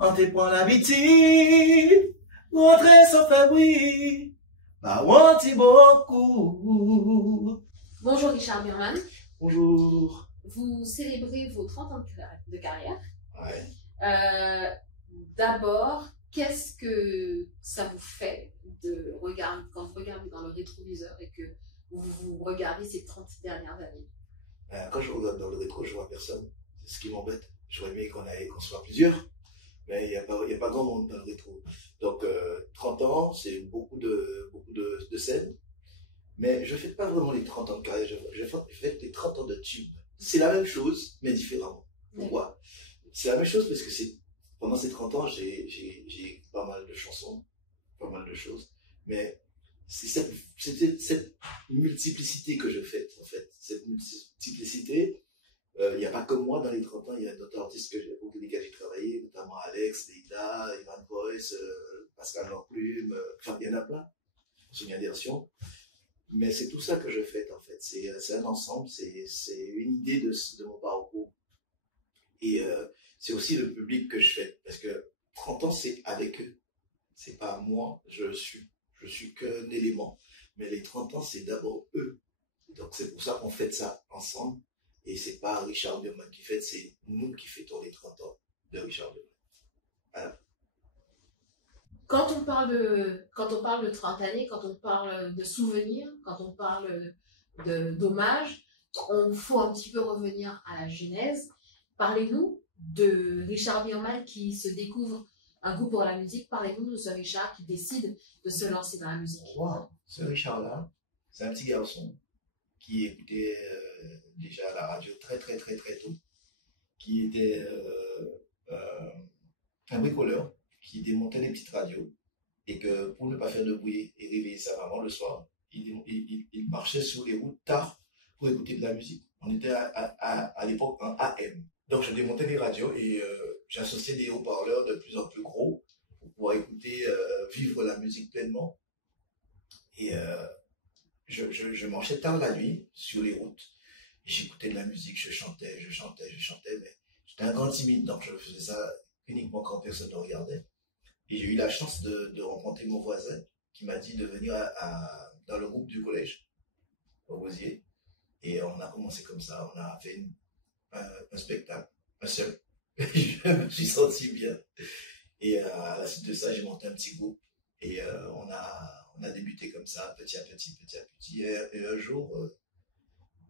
on te prend l'habitude, rentrer sans faire bruit, pas wanti beaucoup. Bonjour Richard Biermann. Bonjour. Vous célébrez vos 30 ans de carrière. Ouais. D'abord, qu'est-ce que ça vous fait de regarder, quand vous regardez dans le rétroviseur et que vous regardez ces 30 dernières années? Quand je regarde dans le rétro, je vois personne. C'est ce qui m'embête. J'aurais aimé qu'on soit plusieurs, mais il n'y a pas grand monde dans le rétro. Donc, 30 ans, c'est beaucoup de scènes. Mais je ne fais pas vraiment les 30 ans de carrière, je fais les 30 ans de tube. C'est la même chose, mais différemment. Pourquoi? C'est la même chose parce que pendant ces 30 ans, j'ai pas mal de chansons, pas mal de choses. Mais c'est cette multiplicité que je fais, en fait. Cette multiplicité, il n'y a pas que moi dans les 30 ans, il y a d'autres artistes pour lesquels j'ai travaillé, notamment Alex, Leila, Ivan Boyce, Pascal Lamplume, enfin, il y en a plein. Sonia Dersion. Mais c'est tout ça que je fais, en fait. C'est un ensemble, c'est une idée de mon parcours. Et c'est aussi le public que je fais. Parce que 30 ans, c'est avec eux. C'est pas moi, je suis qu'un élément. Mais les 30 ans, c'est d'abord eux. Donc c'est pour ça qu'on fête ça ensemble. Et c'est pas Richard Biermann qui fête, c'est nous qui fêtons les 30 ans de Richard Biermann. Voilà. Quand on parle de 30 années, quand on parle de souvenirs, quand on parle d'hommage, il faut un petit peu revenir à la genèse. Parlez-nous de Richard Biermann qui se découvre un goût pour la musique. Parlez-nous de ce Richard qui décide de se lancer dans la musique. Wow. Ce Richard-là, c'est un petit garçon qui écoutait déjà la radio très très très très tôt, qui était un bricoleur, qui démontait les petites radios, et que pour ne pas faire de bruit et réveiller sa maman le soir, il marchait sur les routes tard pour écouter de la musique. On était à l'époque en AM. Donc je démontais les radios et j'associais des haut-parleurs de plus en plus gros pour pouvoir écouter, vivre la musique pleinement. Et je marchais tard la nuit sur les routes. J'écoutais de la musique, je chantais, mais j'étais un grand timide, donc je faisais ça uniquement quand personne ne regardait. Et j'ai eu la chance de rencontrer mon voisin qui m'a dit de venir dans le groupe du collège, au Rosier. Et on a commencé comme ça, on a fait un spectacle, un seul. Je me suis senti bien. Et à la suite de ça, j'ai monté un petit groupe. Et on a débuté comme ça, petit à petit. Et un jour,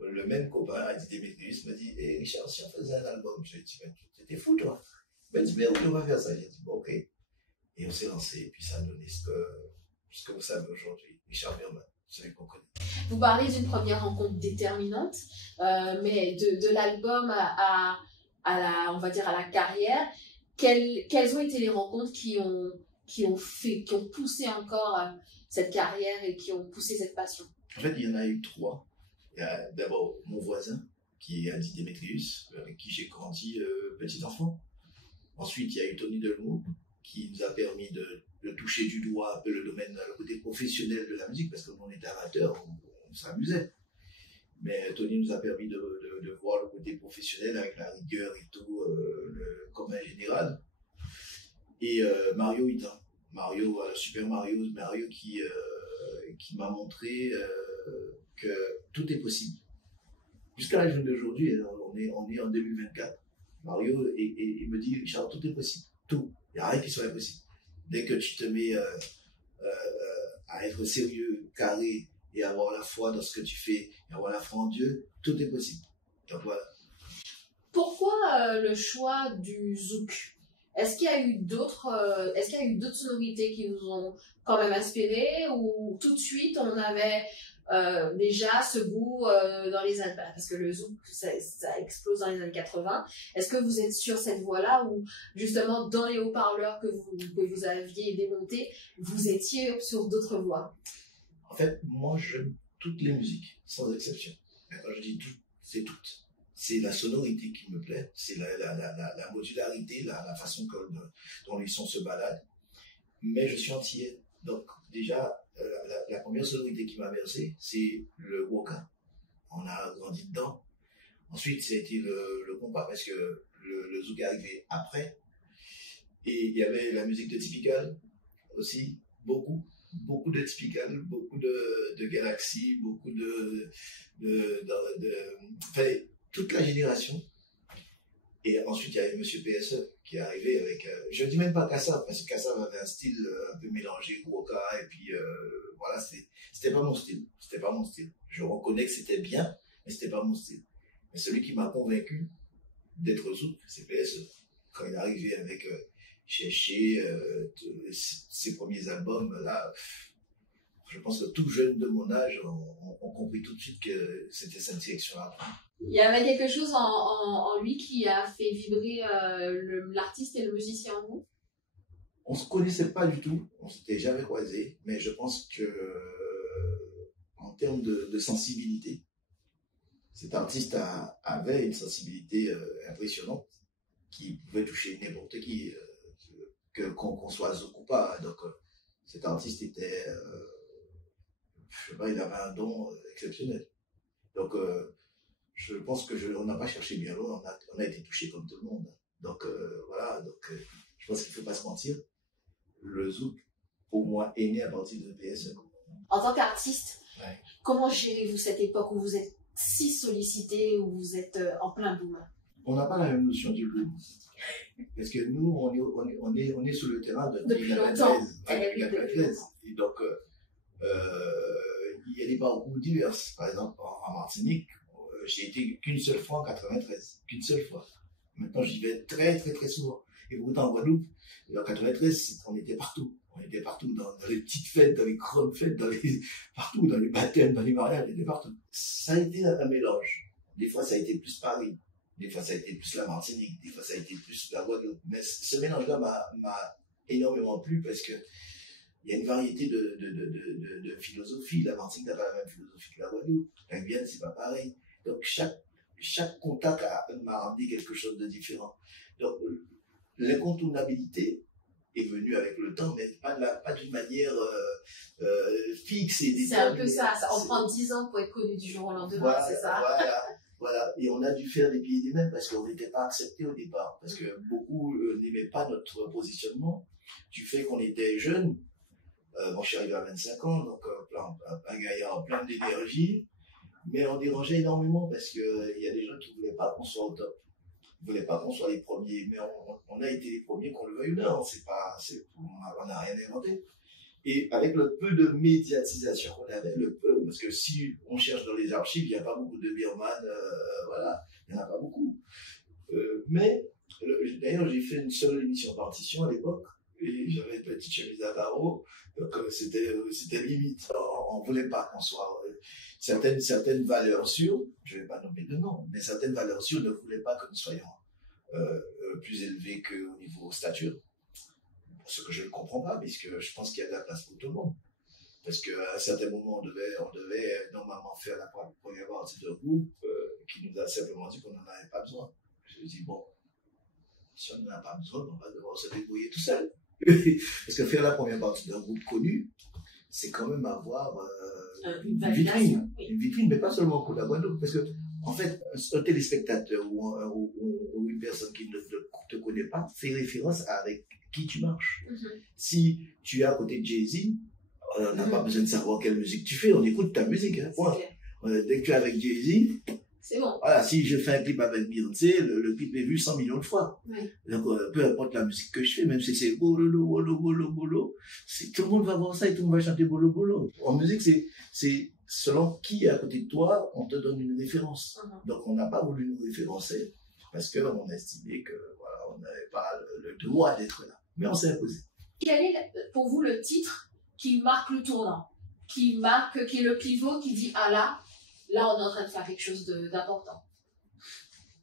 le même copain, Adi Demetrius, me dit hey, Richard, si on faisait un album, je lui ai dit t'es fou toi. Il m'a dit mais oui, on va faire ça. J'ai dit bon, ok. Et on s'est lancé, et puis ça a donné ce que vous savez aujourd'hui, Richard Biermann, celui qu'on connaît. Vous parlez d'une première rencontre déterminante, mais de l'album à on va dire à la carrière, quelles ont été les rencontres qui ont poussé encore cette carrière et qui ont poussé cette passion? En fait, il y en a eu 3. Il y a d'abord mon voisin, qui est Adi Demetrius, avec qui j'ai grandi petit enfant. Ensuite, il y a eu Tony Delmour, qui nous a permis de toucher du doigt un peu le côté professionnel de la musique, parce que nous, on était amateurs, on s'amusait. Mais Tony nous a permis de voir le côté professionnel avec la rigueur et tout, comme un général. Et Mario Ita, Super Mario qui m'a montré que tout est possible. Jusqu'à la journée d'aujourd'hui, on est en 2024. Mario il me dit Richard, tout est possible, tout. Il n'y a rien qui soit impossible. Dès que tu te mets à être sérieux, carré, et avoir la foi dans ce que tu fais, et avoir la foi en Dieu, tout est possible. Donc voilà. Pourquoi le choix du zouk? Est-ce qu'il y a eu d'autres sonorités qui vous ont quand même inspiré, ou tout de suite on avait déjà ce goût dans les années, parce que le zouk ça explose dans les années 80. Est-ce que vous êtes sur cette voie-là, ou justement dans les haut-parleurs que vous aviez démontés, vous étiez sur d'autres voies? En fait, moi j'aime toutes les musiques, sans exception. Quand je dis toutes, c'est toutes. C'est la sonorité qui me plaît, c'est la modularité, la façon dont les sons se baladent. Mais je suis entier. Donc déjà, la première sonorité qui m'a versé, c'est le waka. On a grandi dedans. Ensuite, c'était le compas, parce que le zouk est arrivé après. Et il y avait la musique de Typical aussi, beaucoup de Typical, beaucoup de Galaxy, beaucoup enfin, toute la génération. Et ensuite, il y avait Monsieur PSE qui est arrivé avec, je ne dis même pas Kassav, parce que Kassav avait un style un peu mélangé, Woka, et puis voilà, c'était pas mon style. C'était pas mon style. Je reconnais que c'était bien, mais c'était pas mon style. Mais celui qui m'a convaincu d'être Zouk, c'est PSE. Quand il est arrivé avec Chéché, ses premiers albums, là, je pense que tout jeune de mon âge ont compris tout de suite que c'était cette sélection-là. Il y avait quelque chose en lui qui a fait vibrer l'artiste et le musicien en vous? On ne se connaissait pas du tout, on ne s'était jamais croisés, mais je pense que en termes de sensibilité, cet artiste avait une sensibilité impressionnante qui pouvait toucher n'importe qui, qu'on soit zouk ou pas. Donc cet artiste était, je sais pas, il avait un don exceptionnel. Donc je pense qu'on n'a pas cherché bien loin, on a été touché comme tout le monde. Donc voilà, je pense qu'il ne faut pas se mentir. Le zouk, pour moi, est né à partir de PSE. En tant qu'artiste, ouais. Comment gérez-vous cette époque où vous êtes si sollicité, où vous êtes en plein boom? On n'a pas la même notion du boom. Parce que nous, on est sur le terrain depuis longtemps. Depuis la 13. Et donc, il y a des parcours divers. Par exemple, en Martinique, j'ai été qu'une seule fois en 93. Qu'une seule fois. Maintenant, j'y vais très, très, très souvent. Et pourtant, en Guadeloupe, en 93, on était partout. On était partout, dans les petites fêtes, dans les grandes fêtes, partout, dans les baptêmes, dans les mariages, on était partout. Ça a été un mélange. Des fois, ça a été plus Paris. Des fois, ça a été plus la Martinique. Des fois, ça a été plus la Guadeloupe. Mais ce mélange-là m'a énormément plu parce que il y a une variété de philosophie. La Martinique n'a pas la même philosophie que la Guadeloupe. La Guyane, c'est pas pareil. Donc, chaque contact m'a ramené quelque chose de différent. Donc, l'incontournabilité est venue avec le temps, mais pas d'une manière fixe et c'est un peu ça. On prend 10 ans pour être connu du jour au lendemain, voilà, c'est ça. Voilà. Et on a dû faire des pieds et des mains parce qu'on n'était pas acceptés au départ. Parce que beaucoup n'aimaient pas notre positionnement. Du fait qu'on était jeunes, moi je suis arrivé à 25 ans, donc un gaillard plein d'énergie, mais on dérangeait énormément parce qu'il y a des gens qui ne voulaient pas qu'on soit au top. Ils ne voulaient pas qu'on soit les premiers, mais on a été les premiers qu'on le veuille ou non. On n'a rien inventé. Et avec le peu de médiatisation qu'on avait, parce que si on cherche dans les archives, il n'y a pas beaucoup de Birman, voilà, il n'y en a pas beaucoup. Mais d'ailleurs, j'ai fait une seule émission partition à l'époque, et j'avais une petite chemise à barreaux, donc c'était limite. On ne voulait pas qu'on soit certaines valeurs sûres, je ne vais pas nommer de nom, mais certaines valeurs sûres ne voulaient pas que nous soyons plus élevés qu'au niveau stature. Ce que je ne comprends pas, puisque je pense qu'il y a de la place pour tout le monde. Parce qu'à un certain moment, on devait normalement faire la première partie de groupe qui nous a simplement dit qu'on n'en avait pas besoin. Je dis, bon, si on n'en a pas besoin, on va devoir se débrouiller tout seul. Parce que faire la première partie d'un groupe connu, c'est quand même avoir une vitrine. Oui. Une vitrine, mais pas seulement pour la Guadeloupe. Parce que, en fait, un téléspectateur ou une personne qui ne te connaît pas fait référence avec qui tu marches. Si tu es à côté de Jay-Z, on n'a pas besoin de savoir quelle musique tu fais, on écoute ta musique. Hein, dès que tu es avec Jay-Z, c'est bon. Voilà, si je fais un clip avec Beyoncé, le clip est vu 100 millions de fois. Oui. Donc, peu importe la musique que je fais, même si c'est bololo, bolo, bolo, bolo, tout le monde va voir ça et tout le monde va chanter bolo, bolo. En musique, c'est selon qui est à côté de toi, on te donne une référence. Donc, on n'a pas voulu nous référencer parce qu'on estimait que voilà, on n'avait pas le droit d'être là. Mais on s'est imposé. Quel est pour vous le titre qui marque le tournant, qui est le pivot qui dit ah là on est en train de faire quelque chose d'important?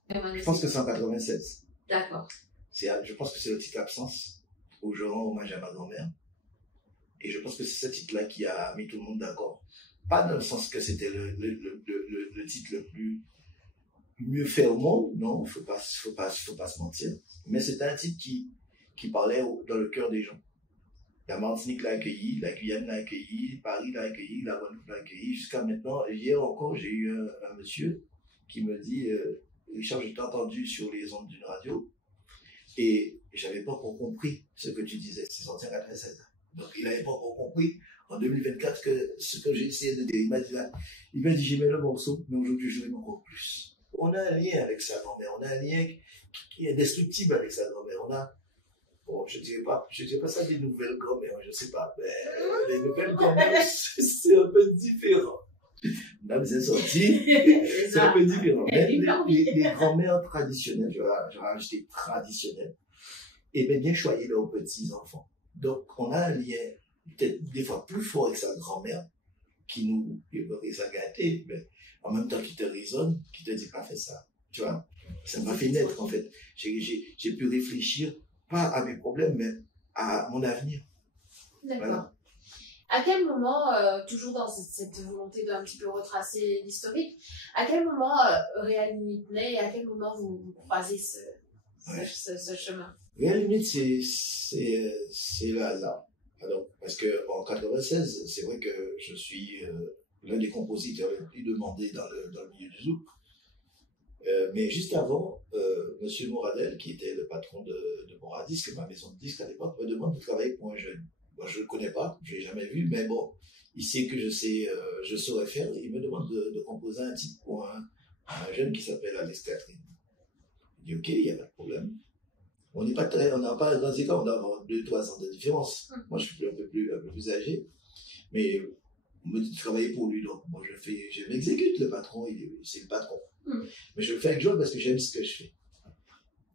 Je pense que c'est en 96. D'accord. Je pense que c'est le titre Absence, où je rends hommage à ma grand-mère. Et je pense que c'est ce titre-là qui a mis tout le monde d'accord. Pas dans le sens que c'était le titre le plus mieux fait au monde, non, faut pas se mentir. Mais c'était un titre qui parlait dans le cœur des gens. La Martinique l'a accueilli, la Guyane l'a accueilli, Paris l'a accueilli, la Guadeloupe l'a accueilli. Jusqu'à maintenant, hier encore, j'ai eu un monsieur qui me dit Richard, je t'ai entendu sur les ondes d'une radio. Et j'avais pas encore compris ce que tu disais, c'est sorti en 96. Donc il n'avait pas encore compris en 2024 que ce que j'ai essayé de dire. Il m'a dit j'aimais le morceau, mais aujourd'hui je l'aime encore plus. On a un lien avec sa grand-mère, on a un lien qui est indestructible avec sa grand-mère. On a, bon, je dirais pas ça des nouvelles grand-mères, je sais pas, mais les nouvelles grand-mères, c'est un peu différent. Là, c'est sorti, c'est un peu différent. Mais les grand-mères traditionnelles, je vais rajouter traditionnelles, et bien choyer leurs petits-enfants. Donc, on a un lien peut-être des fois plus fort avec sa grand-mère, qui nous a gâtés, mais en même temps qui te raisonne, qui te dit pas fait ça. Tu vois, ça m'a fait naître en fait. J'ai pu réfléchir, pas à mes problèmes, mais à mon avenir. D'accord. Voilà. À quel moment, toujours dans cette volonté d'un petit peu retracer l'historique, à quel moment Réal Limite naît et à quel moment vous croisez ce chemin? Réal Limite, c'est le hasard. Alors, parce qu'en 96, c'est vrai que je suis l'un des compositeurs les plus demandés dans le milieu du zouk. Mais juste avant, M. Moradel, qui était le patron de Moradisque, ma maison de disques à l'époque, me demande de travailler pour un jeune. Moi, je ne le connais pas, je ne l'ai jamais vu, mais bon, il sait que je saurais faire. Il me demande de composer un titre pour un jeune qui s'appelle Alex Catherine. Il dit, OK, il n'y a pas de problème. On n'a pas un grand écart, on a 2-3 ans de différence. Moi, je suis un peu plus âgé. Mais on me dit de travailler pour lui, donc moi, je m'exécute, le patron, c'est le patron. Mais je le fais avec joie parce que j'aime ce que je fais.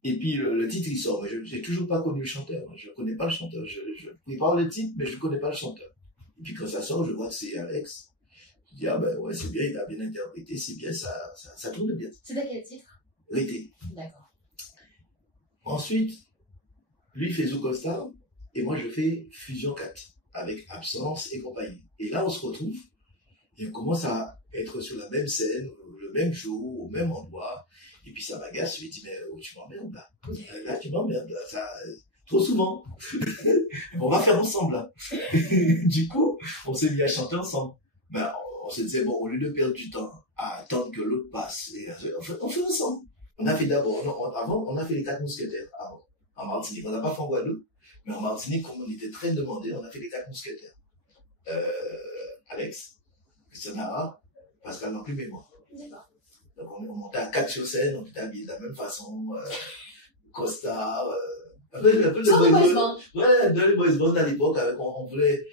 Et puis le titre il sort, mais je n'ai toujours pas connu le chanteur. Je ne connais pas le chanteur. Je prépare le titre, mais je ne connais pas le chanteur. Et puis quand ça sort, je vois que c'est Alex. Je dis, ah ben ouais, c'est bien, il a bien interprété, c'est bien, ça tourne bien. C'est de quel titre? Rété. D'accord. Ensuite, lui il fait Zoukostar, et moi je fais Fusion 4, avec Absence et compagnie. Et là on se retrouve, et on commence à être sur la même scène, le même jour, au même endroit. Et puis ça m'agace, je lui dis, mais oh, tu m'emmerdes là. Là, tu m'emmerdes là. Ça, trop souvent. On va faire ensemble là. Du coup, on s'est mis à chanter ensemble. Ben, on se disait, bon, au lieu de perdre du temps à attendre que l'autre passe, on fait ensemble. On a fait d'abord, avant, on a fait les 4 mousquetaires avant, en Martinique. On n'a pas fait en Guadeloupe, mais en Martinique, comme on était très demandés, on a fait les 4 mousquetaires. Alex, Christian Nara, Pascal Lanclume et moi. D'accord. Donc on montait à 4 sur scène, on était habillés de la même façon, costard, un peu de boys band. Ouais, de les boys band à l'époque, on voulait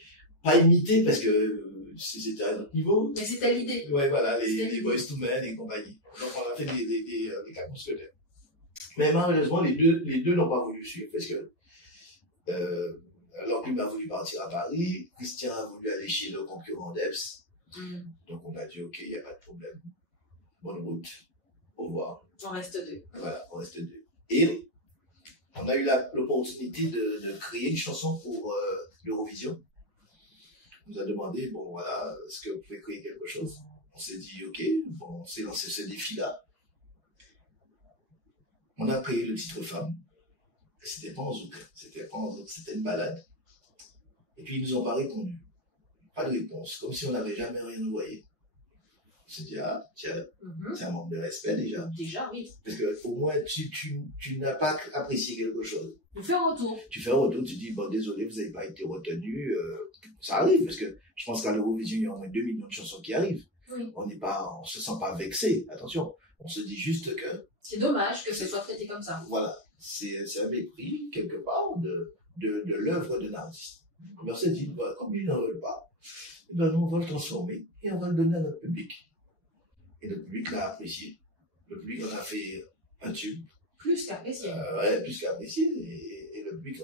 pas imiter parce que c'était à notre niveau. Mais c'était l'idée. Ouais, voilà, les Boys to Men et compagnie. Donc on a fait les 4 mousquetaires. Mais malheureusement, les deux n'ont pas voulu suivre parce que Lanclume a voulu partir à Paris, Christian a voulu aller chez le concurrent d'Eps. Donc on a dit, ok, il n'y a pas de problème. Bonne route, au revoir. On reste 2. Voilà, on reste 2. Et on a eu l'opportunité de créer une chanson pour l'Eurovision. On nous a demandé, bon voilà, est-ce que vous pouvez créer quelque chose? On s'est dit, ok, bon, on s'est lancé ce défi-là. On a créé le titre Femme. C'était pas en zouk, c'était une balade. Et puis ils nous ont pas répondu. Pas de réponse, comme si on n'avait jamais rien envoyé. On s'est dit, ah, tiens, c'est un manque de respect déjà. Déjà, oui. Parce qu'au moins, tu n'as pas apprécié quelque chose. Tu fais un retour. Tu fais un retour, tu dis, bon, désolé, vous n'avez pas été retenu. Ça arrive, parce que je pense qu'à l'Eurovision, il y a au moins 2 millions de chansons qui arrivent. Oui. On se sent pas vexé, attention. On se dit juste que... C'est dommage que ce soit traité comme ça. Voilà. C'est un mépris, quelque part, de l'œuvre de l'artiste. On s'est dit, bah, comme ils n'en veulent pas, eh ben, nous, on va le transformer et on va le donner à notre public. Et le public l'a apprécié. Le public en a fait un tube. Plus qu'apprécié. Ouais, plus qu'apprécié. Et le public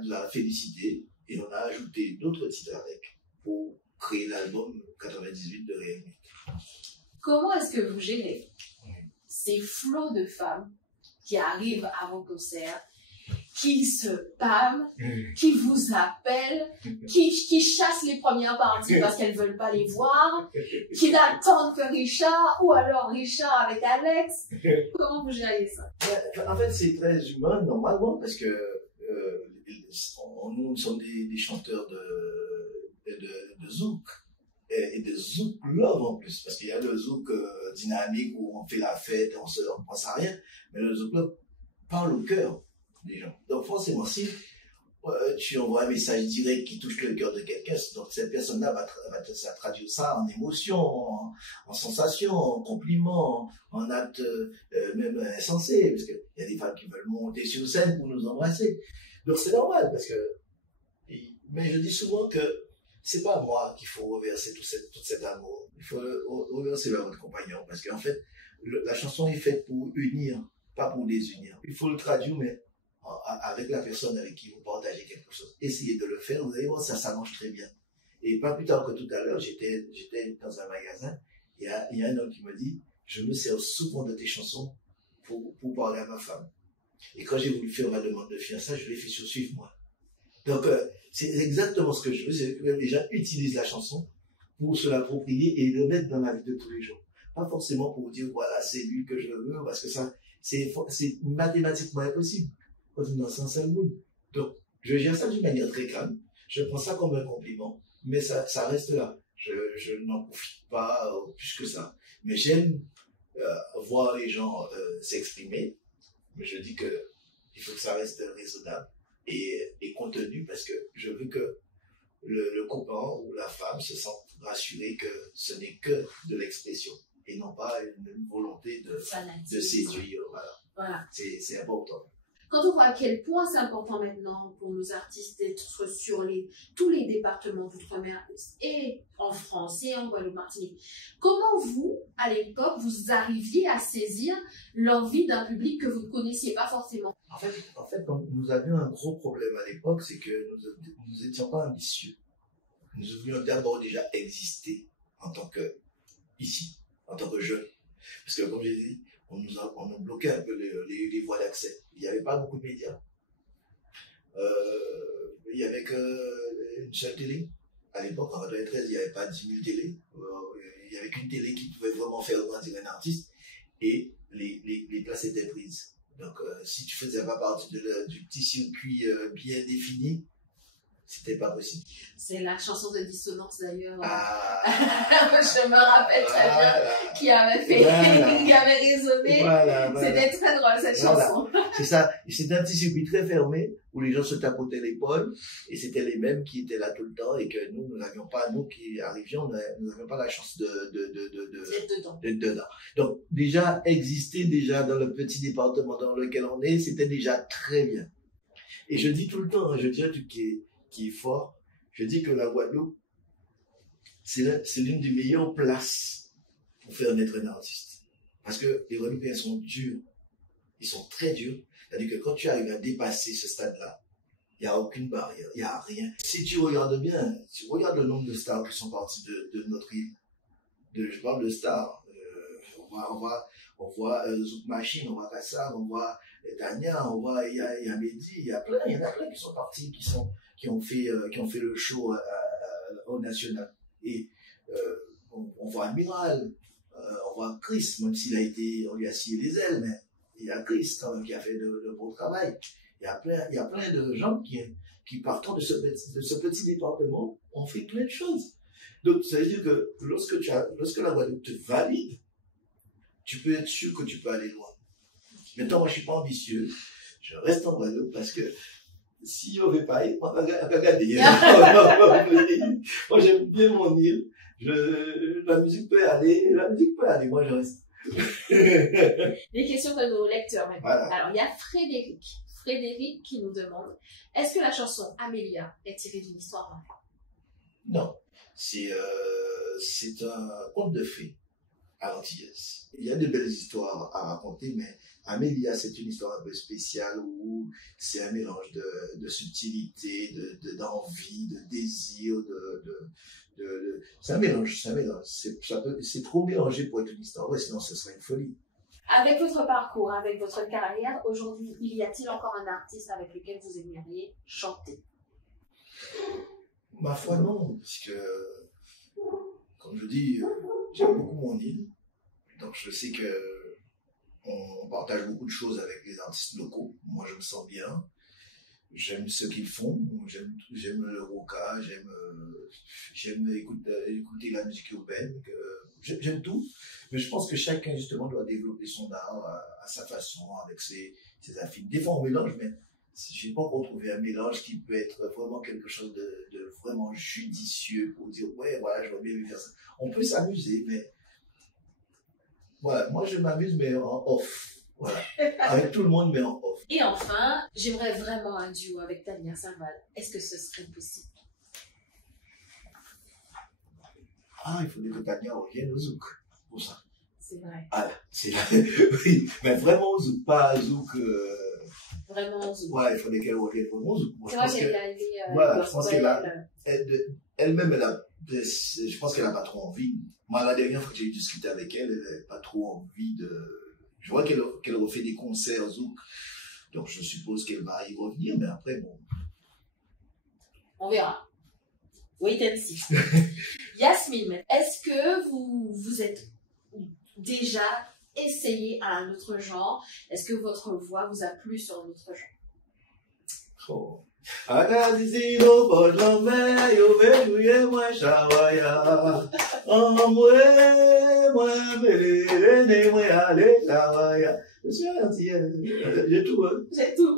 nous a félicité. Et on a ajouté d'autres titres avec pour créer l'album 98 de Réal Limite. Comment est-ce que vous gérez ces flots de femmes qui arrivent à vos concerts, qui se pâment, qui vous appellent, qui chassent les premières parties parce qu'elles ne veulent pas les voir, qui n'attendent que Richard, ou alors Richard avec Alex? Comment vous gérez ça? En fait, c'est très humain, normalement, parce que nous sommes des chanteurs de zouk, et de zouk love en plus, parce qu'il y a le zouk dynamique où on fait la fête, on ne pense à rien, mais le zouk love parle au cœur. des gens. Donc forcément, si tu envoies un message direct qui touche le cœur de quelqu'un, donc cette personne-là ça traduire ça en émotion, en sensation, en compliment, en acte même insensé, parce qu'il y a des femmes qui veulent monter sur scène pour nous embrasser. Donc c'est normal, parce que... Mais je dis souvent que c'est pas moi qu'il faut reverser tout cet amour. Il faut reverser vers votre compagnon, parce qu'en fait, la chanson est faite pour unir, pas pour désunir. Il faut le traduire, mais avec la personne avec qui vous partagez quelque chose. Essayez de le faire, vous allez voir, ça s'arrange très bien. Et pas plus tard que tout à l'heure, j'étais dans un magasin, il y a un homme qui me dit, je me sers souvent de tes chansons pour parler à ma femme. Et quand j'ai voulu faire ma demande de fiançailles, je l'ai fait sur Suive-moi. Donc, c'est exactement ce que je veux, c'est que les gens utilisent la chanson pour se l'approprier et le mettre dans la vie de tous les jours. Pas forcément pour dire, voilà, c'est lui que je veux, parce que ça, c'est mathématiquement impossible. Dans ce sens, donc, je gère ça d'une manière très calme. Je prends ça comme un compliment, mais ça reste là. Je n'en profite pas plus que ça. Mais j'aime voir les gens s'exprimer, mais je dis que il faut que ça reste raisonnable et contenu, parce que je veux que le copain ou la femme se sente rassuré que ce n'est que de l'expression et non pas une volonté de séduire. Voilà. C'est important. Quand on voit à quel point c'est important maintenant pour nos artistes d'être sur tous les départements d'outre-mer, et en France et en Guadeloupe-Martinique, comment vous, à l'époque, vous arriviez à saisir l'envie d'un public que vous ne connaissiez pas forcément? En fait, nous avions un gros problème à l'époque, c'est que nous n'étions pas ambitieux. Nous voulions d'abord déjà exister en tant que jeunes. Parce que, comme j'ai dit, on a bloqué un peu les voies d'accès. Il n'y avait pas beaucoup de médias. Il n'y avait qu'une seule télé. À l'époque, en 2013, il n'y avait pas 10 000 télés. Il n'y avait qu'une télé qui pouvait vraiment faire grandir un artiste. Et les places étaient prises. Donc, si tu ne faisais pas partie du petit circuit bien défini, c'était pas possible. C'est la chanson de Dissonance d'ailleurs. Ah, je me rappelle très bien qui avait fait, qui avait résonné. Voilà. C'était très drôle cette chanson. C'est ça. C'était un petit circuit très fermé où les gens se tapotaient l'épaule et c'était les mêmes qui étaient là tout le temps et que nous n'avions pas, nous qui arrivions, nous n'avions pas la chance d'être dedans. Donc déjà exister dans le petit département dans lequel on est, c'était déjà très bien. Et je dis tout le temps, je dis un truc qui est fort, je dis que la Guadeloupe, c'est l'une des meilleures places pour faire naître un artiste. Parce que les Guadeloupéens sont durs. Ils sont très durs. C'est-à-dire que quand tu arrives à dépasser ce stade-là, il n'y a aucune barrière, il n'y a rien. Si tu regardes bien, tu regardes le nombre de stars qui sont partis de notre île. Je parle de stars. On voit Zouk Machine, on voit Kassab, on voit Tania, on voit Yamedi, il y en a plein qui sont partis, qui ont fait le show au national. Et on voit Admiral, on voit Chris, même on lui a scié les ailes, mais il y a Chris quand même qui a fait de beau travail. Il y a plein de gens qui partant de ce petit département ont fait plein de choses. Donc ça veut dire que lorsque la Guadeloupe te valide, tu peux être sûr que tu peux aller loin. Maintenant, moi, je ne suis pas ambitieux. Je reste en Guadeloupe parce que si on ne veut pas, on va regarder. Moi, j'aime bien mon île. La musique peut aller. Moi, je reste. Les questions de nos lecteurs maintenant. Voilà. Alors, il y a Frédéric qui nous demande, est-ce que la chanson Amélia est tirée d'une histoire vraie? Non. C'est un conte de fées à l'antillaise. Il y a de belles histoires à raconter, mais Amélia, c'est une histoire un peu spéciale où c'est un mélange de subtilité, d'envie, de désir, c'est un mélange. C'est trop mélangé pour être une histoire vraie, sinon ce serait une folie. Avec votre parcours, avec votre carrière, aujourd'hui, y a-t-il encore un artiste avec lequel vous aimeriez chanter? Ma foi, non, parce que, comme je dis, j'aime beaucoup mon île. Donc je sais qu'on partage beaucoup de choses avec les artistes locaux. Moi, je me sens bien. J'aime ce qu'ils font. J'aime le roca. J'aime écouter la musique urbaine. J'aime tout. Mais je pense que chacun, justement, doit développer son art à sa façon, avec ses affinités. Des fois, on mélange, mais je n'ai pas encore trouvé un mélange qui peut être vraiment quelque chose de vraiment judicieux pour dire, ouais, voilà, je vais bien faire ça. On peut s'amuser, mais voilà, moi je m'amuse, mais en off. Voilà. Avec tout le monde, mais en off. Et enfin, j'aimerais vraiment un duo avec Tania Saint-Val. Est-ce que ce serait possible? Ah, il faudrait que Tania revienne au zouk pour ça. C'est vrai. Ah, c'est oui, mais vraiment au zouk, pas zouk. Vraiment au zouk. Ouais, il faudrait qu'elle revienne vraiment au zouk. Moi, C'est vrai qu'elle est allée. Voilà, je pense qu'elle a. Elle-même, je pense qu'elle n'a pas trop envie. Moi, la dernière fois que j'ai discuté avec elle, elle n'avait pas trop envie de. Je vois qu'elle refait des concerts zouk. Donc, je suppose qu'elle va y revenir, mais après, bon. On verra. Wait and see. Yasmine, est-ce que vous êtes déjà essayé à un autre genre? Est-ce que votre voix vous a plu sur un autre genre? Oh. Agradecido por la mer, yo veo y moi chavaya. Oh, moi, melene, moi, allez, chavaya. Je suis antillais, j'ai tout, hein. J'ai tout.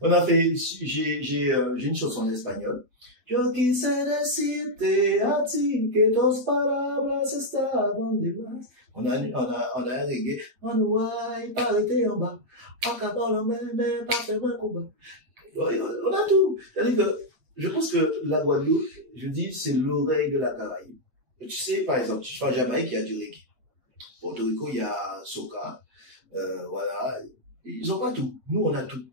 On a fait, j'ai une chanson en espagnol. Yo quise decirte a ti que tus palabras estaban de más. On a un reggae. On voit, parler en bas. Acabant la mer, pas faire un combat. On a tout. C'est-à-dire que je pense que la Guadeloupe, je dis, c'est l'oreille de la Caraïbe. Et tu sais, par exemple, tu vas à Jamaïque, il y a du reggae. Porto Rico, il y a soca. Voilà. Ils n'ont pas tout. Nous, on a tout.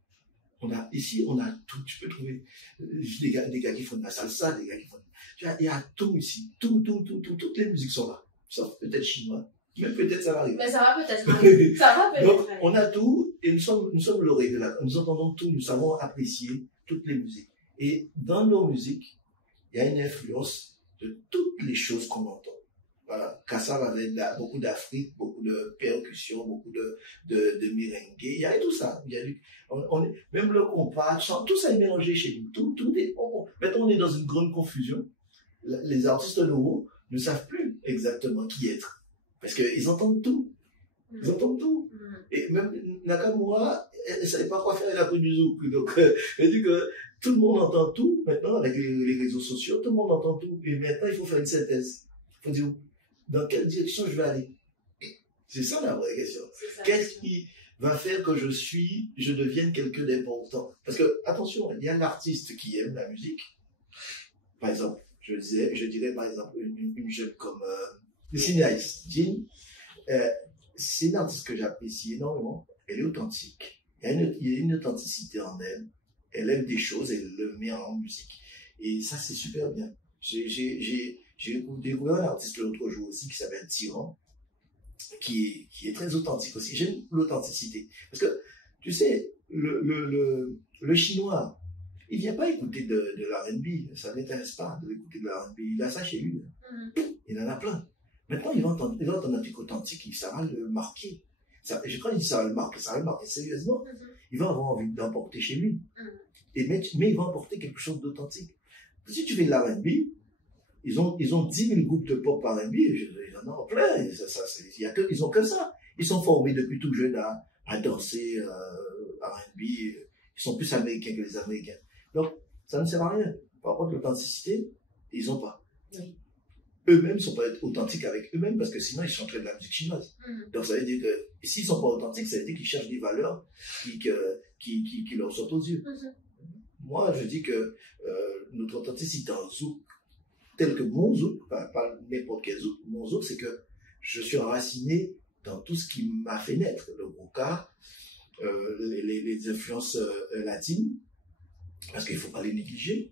Ici, on a tout. Tu peux trouver des gars qui font de la salsa, des gars qui font. Il y a tout ici. Tout. Toutes les musiques sont là. Sauf peut-être chinois. Mais peut-être ça va arriver. Mais ça va peut-être arriver. Ça va peut-être Donc, arriver. on a tout et nous sommes l'oreille de la. Nous entendons tout, nous savons apprécier toutes les musiques. Et dans nos musiques, il y a une influence de toutes les choses qu'on entend. Voilà. Kassab avait beaucoup d'Afrique, beaucoup de percussions, beaucoup de merengue. Il y a tout ça. Il y a même le compas, tout ça est mélangé chez nous. Tout est. Maintenant, on est dans une grande confusion. Les artistes nouveaux ne savent plus exactement qui être. Parce qu'ils entendent tout. Ils entendent tout. Et même Nakamura, elle ne savait pas quoi faire, elle a pris du zouk. Donc, elle dit que tout le monde entend tout. Maintenant, avec les réseaux sociaux, tout le monde entend tout. Et maintenant, il faut faire une synthèse. Il faut dire, dans quelle direction je vais aller? C'est ça la vraie question. Qu'est-ce qui va faire que je devienne quelqu'un d'important? Parce que, attention, il y a l'artiste qui aime la musique. Par exemple, je dirais par exemple, une jeune comme Sinaïs Jean, c'est une artiste que j'apprécie énormément. Elle est authentique. Il y a une authenticité en elle. Elle aime des choses, elle le met en musique. Et ça, c'est super bien. J'ai découvert un artiste l'autre jour aussi qui s'appelle Tyran, qui est très authentique aussi. J'aime l'authenticité. Parce que, tu sais, le chinois, il vient pas écouter de l'R&B. Ça ne l'intéresse pas d'écouter de l'R&B. Il a ça chez lui. Il en a plein. Maintenant, il va entendre un truc authentique, ça va le marquer. Je crois qu'il dit ça va le marquer sérieusement. Il va avoir envie d'emporter chez lui. Mais il va emporter quelque chose d'authentique. Si tu fais de l'R&B, ils ont 10 000 groupes de pop R&B, il y en a plein. Ils ont que ça. Ils sont formés depuis tout jeune à danser R&B. Ils sont plus américains que les Américains. Donc, ça ne sert à rien. Par contre, l'authenticité, ils n'ont pas. Oui. Eux-mêmes ne sont pas authentiques avec eux-mêmes parce que sinon ils chanteraient de la musique chinoise. Donc ça veut dire que s'ils ne sont pas authentiques, ça veut dire qu'ils cherchent des valeurs qui leur sautent aux yeux. Moi, je dis que notre authenticité en zouk, tel que mon zouk, pas n'importe quel zouk, mon zouk, c'est que je suis enraciné dans tout ce qui m'a fait naître. Le grouka, les influences latines, parce qu'il ne faut pas les négliger.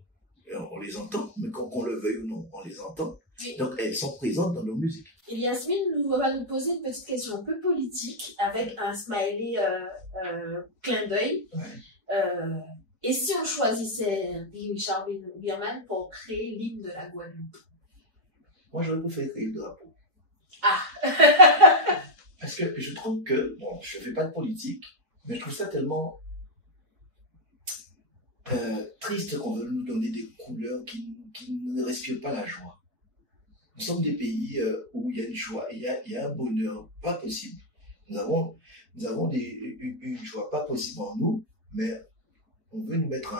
On les entend, mais qu'on le veuille ou non, on les entend. Oui. Donc, elles sont présentes dans nos musiques. Et Yasmine va nous poser une petite question un peu politique avec un smiley clin d'œil. Ouais. Et si on choisissait Richard Bierman pour créer l'hymne de la Guadeloupe? Moi, j'aurais vous faire créer le drapeau. Ah. Parce que je trouve que, bon, je ne fais pas de politique, mais je trouve ça tellement triste qu'on veut nous donner des couleurs qui ne respirent pas la joie. Nous sommes des pays où il y a une joie, il y a un bonheur pas possible. Nous avons une joie pas possible en nous, mais on veut nous mettre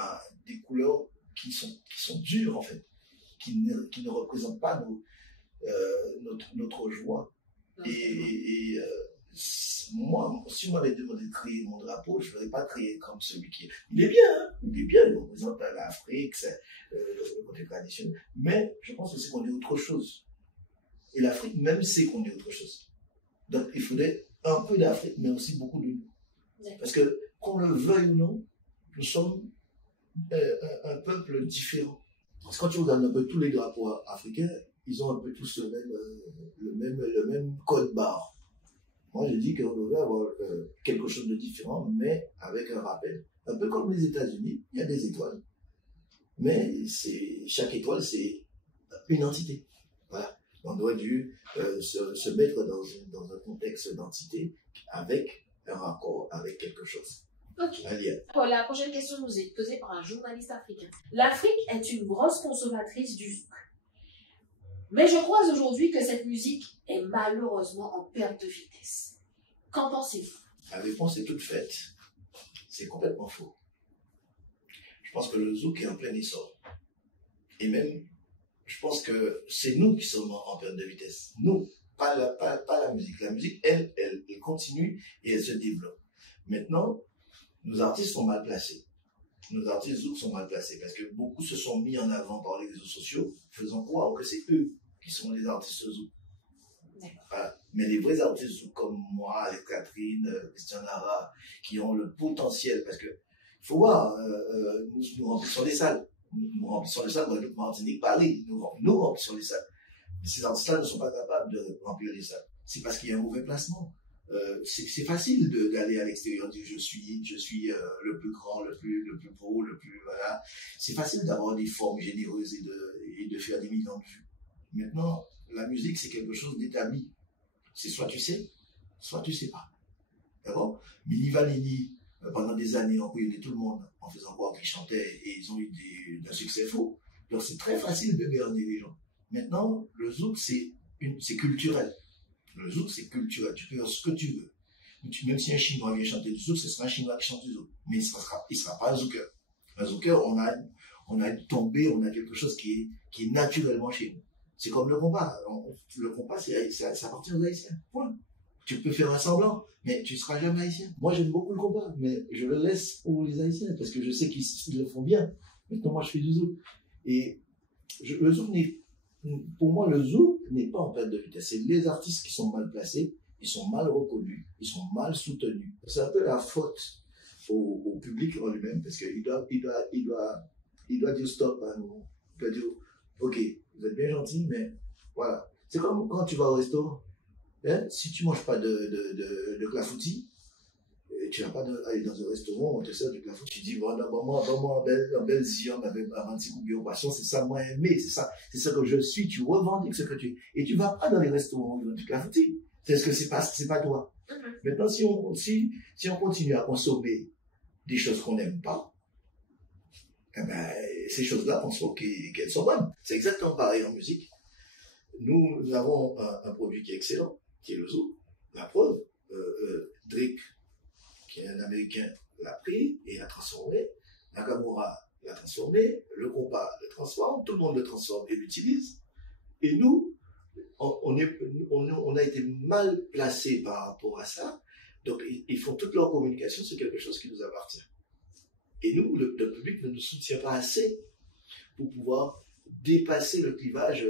des couleurs qui sont dures, en fait, qui ne représentent pas notre joie. Et moi, si on m'avait demandé de créer mon drapeau, je ne l'aurais pas créé comme celui qui est. Il est bien, hein, il représente l'Afrique, c'est le côté traditionnel. Mais je pense aussi qu'on est autre chose. Et l'Afrique même sait qu'on est autre chose. Donc il faudrait un peu d'Afrique, mais aussi beaucoup de nous. Parce que, qu'on le veuille ou non, nous sommes un peuple différent. Parce que quand tu regardes un peu tous les drapeaux africains, ils ont un peu tous le même code barre. Moi, je dis qu'on devrait avoir quelque chose de différent, mais avec un rappel. Un peu comme les États-Unis, il y a des étoiles. Mais chaque étoile, c'est une entité. Voilà. On aurait dû se mettre dans un contexte d'entité avec un raccord, avec quelque chose. Ok. La prochaine question nous est posée par un journaliste africain. L'Afrique est une grosse consommatrice du zouk. Mais je crois aujourd'hui que cette musique est malheureusement en perte de vitesse. Qu'en pensez-vous? La réponse est toute faite. C'est complètement faux. Je pense que le zouk est en plein essor. Et même, je pense que c'est nous qui sommes en perte de vitesse. Nous, pas la musique. La musique, elle continue et elle se développe. Maintenant, nos artistes sont mal placés. Nos artistes zouk sont mal placés parce que beaucoup se sont mis en avant par les réseaux sociaux, faisant croire que c'est eux qui sont les artistes zouk. Voilà. Mais les vrais artistes zouk comme moi, avec Catherine, Christian Lara, qui ont le potentiel, parce que il faut voir, nous remplissons les salles. Nous remplissons les salles, Guadeloupe, Martinique, Paris, nous remplissons les salles. Mais ces artistes-là ne sont pas capables de remplir les salles. C'est parce qu'il y a un mauvais placement. C'est facile d'aller à l'extérieur, dire je suis le plus grand, le plus beau, voilà. C'est facile d'avoir des formes généreuses et de faire des millions de vues. Maintenant, la musique, c'est quelque chose d'établi. C'est soit tu sais pas. D'accord? Milli Vanilli, pendant des années, on connaissait tout le monde en faisant croire qu'ils chantaient et ils ont eu un succès faux. Donc c'est très facile de garder les gens. Maintenant, le zouk, c'est culturel. Le zouk, c'est culturel. Tu peux faire ce que tu veux. Même si un Chinois vient chanter du zouk, ce sera un Chinois qui chante du zouk. Mais il ne sera pas un zouker. Un zouker, on a une tombée, on a quelque chose qui est naturellement chez nous. C'est comme le compas. Le compas, ça appartient aux Haïtiens. Point. Tu peux faire un semblant, mais tu ne seras jamais haïtien. Moi, j'aime beaucoup le compas, mais je le laisse pour les Haïtiens parce que je sais qu'ils le font bien. Maintenant, moi, je fais du zouk. Et le zouk pour moi, le zouk n'est pas en perte de vitesse. C'est les artistes qui sont mal placés, ils sont mal reconnus, ils sont mal soutenus. C'est un peu la faute au public en lui-même, parce qu'il doit dire stop à nous. Il doit dire, ok, vous êtes bien gentil, mais voilà. C'est comme quand tu vas au resto, hein, si tu ne manges pas de clafoutis, tu vas pas aller dans un restaurant, on te sert du clafoutis, tu dis, voilà, moi, un bel zion avec un petit coup de poisson, c'est ça, moi, aimé, c'est ça que je suis, tu revendiques ce que tu es. Et tu vas pas dans les restaurants où ils ont du clafoutis. C'est ce que c'est pas toi. Maintenant, si on continue à consommer des choses qu'on n'aime pas, eh ben, ces choses-là, on sait qu'elles sont bonnes. C'est exactement pareil en musique. Nous avons un produit qui est excellent, qui est le zouk. La preuve, Drake, qui est un Américain, l'a pris et l'a transformé. Nakamura l'a transformé. Le compas le transforme. Tout le monde le transforme et l'utilise. Et nous, on a été mal placés par rapport à ça. Donc, ils font toute leur communication sur quelque chose qui nous appartient. Et nous, le public ne nous soutient pas assez pour pouvoir dépasser le clivage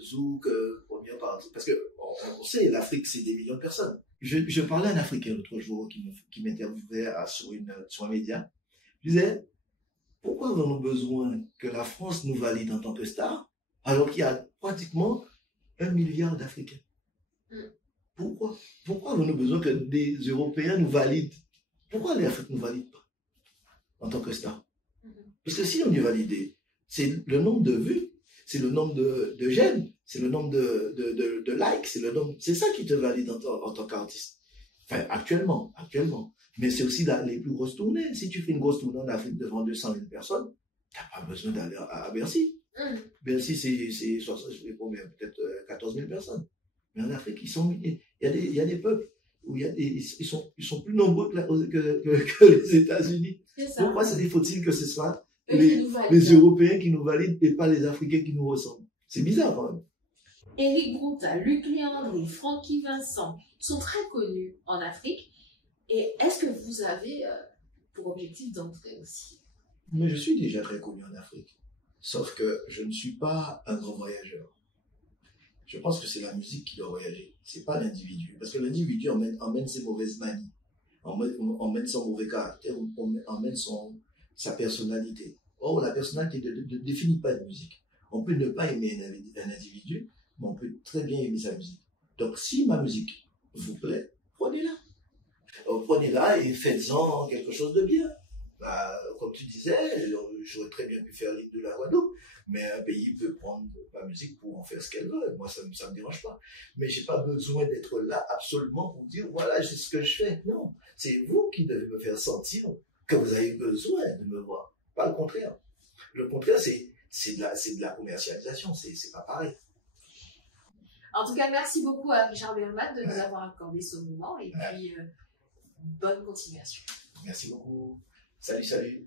zouk, première partie. Parce qu'on sait, l'Afrique, c'est des millions de personnes. Je parlais à un Africain l'autre jour qui m'interviewait sur un média. Je disais, pourquoi avons-nous besoin que la France nous valide en tant que star alors qu'il y a pratiquement 1 milliard d'Africains? Pourquoi avons-nous besoin que des Européens nous valident? Pourquoi l'Afrique ne nous valide pas en tant que star? Parce que si on est validé, c'est le nombre de vues, c'est le nombre de j'aime, c'est le nombre de likes, c'est ça qui te valide en tant qu'artiste. Enfin, actuellement. Mais c'est aussi les plus grosses tournées. Si tu fais une grosse tournée en Afrique devant 200 000 personnes, tu n'as pas besoin d'aller à Bercy. Bercy, c'est peut-être 14 000 personnes. Mais en Afrique, il y a des peuples où ils sont plus nombreux que les États-Unis. Pourquoi faut-il que ce soit les Européens qui nous valident et pas les Africains qui nous ressemblent? C'est bizarre quand même. Éric Brouta, Luc Léandre et Francky Vincent sont très connus en Afrique. Et est-ce que vous avez pour objectif d'entrer aussi? Mais je suis déjà très connu en Afrique. Sauf que je ne suis pas un grand voyageur. Je pense que c'est la musique qui doit voyager. C'est pas l'individu. Parce que l'individu emmène ses mauvaises manies, emmène son mauvais caractère, emmène sa personnalité. Or, la personnalité ne définit pas de musique. On peut ne pas aimer un individu, mais on peut très bien aimer sa musique. Donc, si ma musique vous plaît, prenez-la. Prenez-la et faites-en quelque chose de bien. Bah, comme tu disais, j'aurais très bien pu faire l'île de la Guadeloupe, mais un pays peut prendre ma musique pour en faire ce qu'elle veut. Moi, ça me dérange pas. Mais j'ai pas besoin d'être là absolument pour dire, voilà, c'est ce que je fais. Non, c'est vous qui devez me faire sentir que vous avez besoin de me voir. Pas le contraire. Le contraire, c'est de la commercialisation. C'est pas pareil. En tout cas, merci beaucoup à Richard Berman de nous avoir accordé ce moment et puis bonne continuation. Merci beaucoup. Salut, salut.